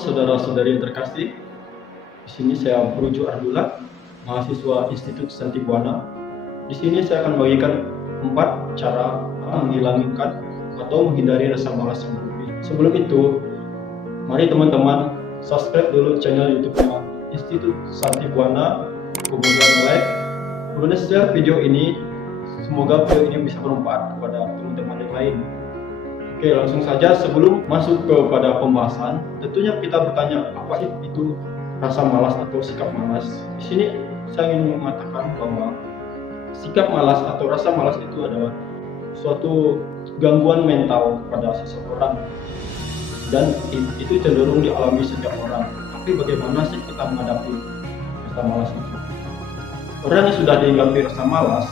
saudara-saudari yang terkasih. Di sini saya Brujo Ardula, mahasiswa Institut Santi Buana. Di sini saya akan bagikan 4 cara menghilangkan atau menghindari rasa malas yang berlebih. Sebelum itu, mari teman-teman subscribe dulu channel YouTube-nya Institut Santi Buana, kemudian like, kemudian share video ini. Semoga video ini bisa bermanfaat kepada teman-teman yang lain. Oke, langsung saja sebelum masuk kepada pembahasan, tentunya kita bertanya apa itu rasa malas atau sikap malas. Di sini saya ingin mengatakan bahwa sikap malas atau rasa malas itu adalah suatu gangguan mental pada seseorang dan itu cenderung dialami setiap orang. Tapi bagaimana sih kita menghadapi rasa malas itu? Orang yang sudah diinggapi rasa malas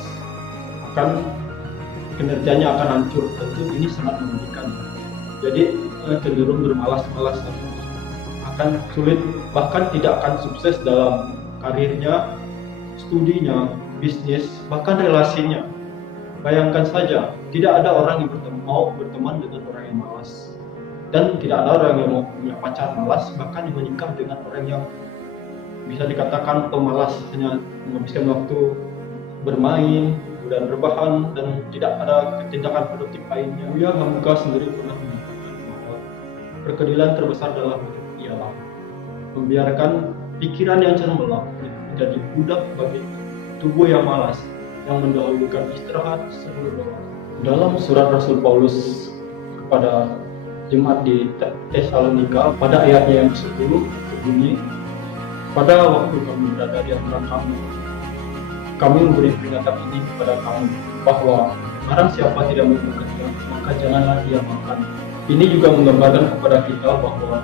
akan kinerjanya akan hancur. Tentu ini sangat merugikan. Jadi cenderung bermalas-malas, akan sulit, bahkan tidak akan sukses dalam karirnya, studinya, bisnis, bahkan relasinya. Bayangkan saja, tidak ada orang yang mau berteman dengan orang yang malas, dan tidak ada orang yang mau punya pacar malas, bahkan yang menikah dengan orang yang bisa dikatakan pemalas, hanya menghabiskan waktu bermain dan rebahan dan tidak ada tindakan produktif lainnya. Buya Hamka sendiri pernah mengatakan bahwa perkedilan terbesar dalam hidup ialah membiarkan pikiran yang cemerlang menjadi budak bagi tubuh yang malas, yang mendahulukan istirahat sebelum doa. Dalam surat Rasul Paulus kepada jemaat di Tesalonika pada ayatnya yang ke-10 berbunyi, pada waktu kami berada di antara kamu, kami memberi peringatan ini kepada kamu bahwa barang siapa tidak mau bekerja, maka janganlah ia makan. Ini juga menggambarkan kepada kita bahwa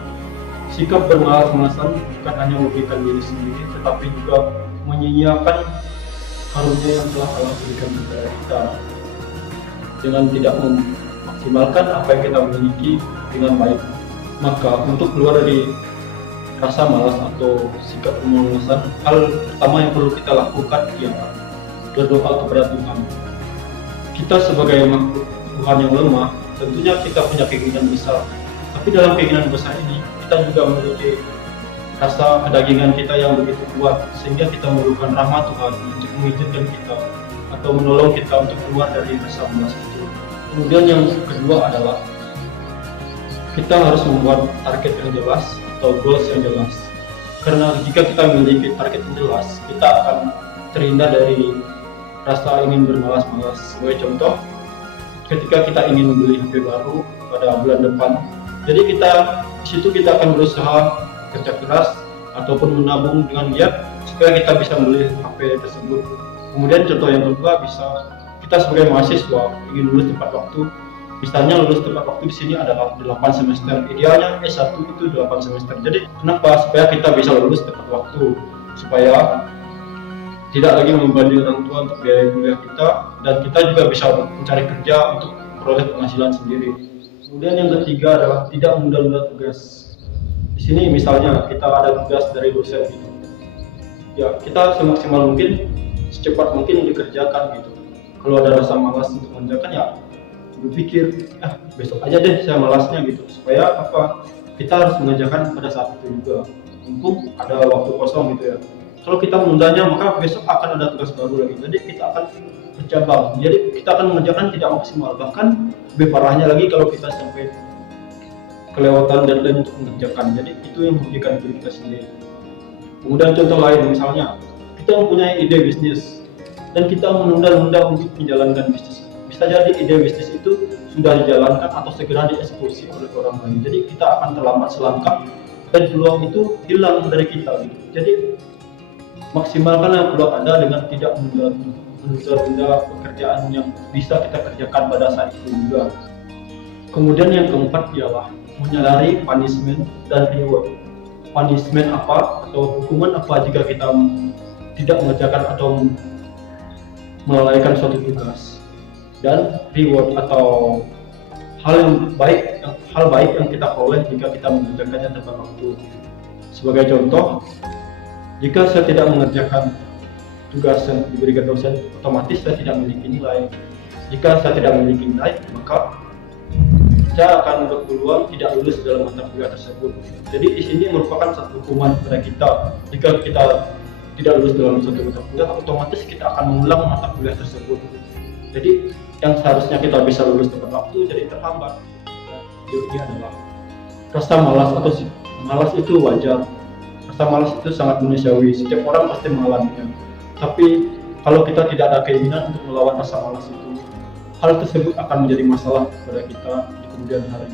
sikap bermalas-malasan bukan hanya merugikan diri sendiri, tetapi juga menyia-nyiakan karunia yang telah Allah berikan kepada kita dengan tidak memaksimalkan apa yang kita miliki dengan baik. Maka untuk keluar dari rasa malas atau sikap pemalasan, hal pertama yang perlu kita lakukan ialah berdoa kepada Tuhan. Kita sebagai makhluk Tuhan yang lemah, tentunya kita punya keinginan besar. Tapi dalam keinginan besar ini, kita juga memiliki rasa kedagingan kita yang begitu kuat, sehingga kita memerlukan rahmat Tuhan untuk mengizinkan kita atau menolong kita untuk keluar dari rasa malas itu. Kemudian yang kedua adalah kita harus membuat target yang jelas atau goals yang jelas. Karena jika kita memiliki target yang jelas, kita akan terhindar dari rasa ingin bermalas-malas. Sebagai contoh, ketika kita ingin membeli HP baru pada bulan depan, jadi di situ kita akan berusaha kerja keras ataupun menabung dengan giat supaya kita bisa membeli HP tersebut. Kemudian contoh yang kedua, bisa kita sebagai mahasiswa ingin lulus tepat waktu. Misalnya lulus tepat waktu di sini adalah 8 semester, idealnya S1 itu 8 semester. Jadi kenapa? Supaya kita bisa lulus tepat waktu, supaya tidak lagi membebani orang tua untuk biaya kuliah kita, dan kita juga bisa mencari kerja untuk memperoleh penghasilan sendiri. Kemudian yang ketiga adalah tidak menunda-nunda tugas. Di sini misalnya kita ada tugas dari dosen gitu, ya kita semaksimal mungkin, secepat mungkin dikerjakan gitu. Kalau ada rasa malas untuk mengerjakan, ya berpikir besok aja deh saya malasnya gitu, supaya apa, kita harus mengerjakan pada saat itu juga, mumpung ada waktu kosong gitu ya. Kalau kita menundanya, maka besok akan ada tugas baru lagi, jadi kita akan bercabang, jadi kita akan mengerjakan tidak maksimal. Bahkan lebih parahnya lagi kalau kita sampai kelewatan deadline untuk mengerjakan, jadi itu yang merugikan diri kita sendiri. Kemudian contoh lain, misalnya kita mempunyai ide bisnis dan kita menunda-nunda untuk menjalankan bisnis. Bisa jadi ide bisnis itu sudah dijalankan atau segera dieksekusi oleh orang lain. Jadi kita akan terlambat selangkah dan peluang itu hilang dari kita. Jadi maksimalkan peluang Anda dengan tidak menunda pekerjaan yang bisa kita kerjakan pada saat itu juga. Kemudian yang keempat ialah menyadari punishment dan reward. Punishment apa atau hukuman apa jika kita tidak mengerjakan atau melalaikan suatu tugas, dan reward atau hal baik yang kita peroleh jika kita mengerjakannya tepat waktu. Sebagai contoh, jika saya tidak mengerjakan tugas yang diberikan dosen, otomatis saya tidak memiliki nilai. Jika saya tidak memiliki nilai, maka kita akan berpeluang tidak lulus dalam mata kuliah tersebut. Jadi di sini merupakan satu hukuman kepada kita. Jika kita tidak lulus dalam satu mata kuliah, otomatis kita akan mengulang mata kuliah tersebut. Jadi yang seharusnya kita bisa lulus tepat waktu jadi terhambat. Ini adalah rasa malas atau malas itu wajar. Rasa malas itu sangat manusiawi. Setiap orang pasti mengalaminya. Tapi kalau kita tidak ada keinginan untuk melawan rasa malas itu, hal tersebut akan menjadi masalah kepada kita di kemudian hari.